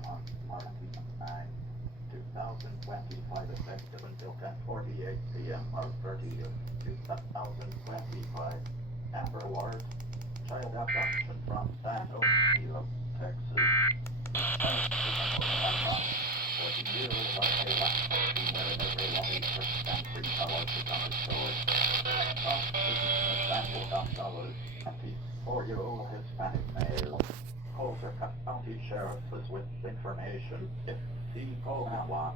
p.m. on March 9, 2025, effective until 10:48 p.m. March 30th, 2025. Amber Ward, child abduction from San Antonio, Texas. 14 years of a last female in every lobby and 3 hours to come story. Nathaniel Gonzalez, 24-year-old Hispanic male. Colter County Sheriff was with information. If C. Kohawa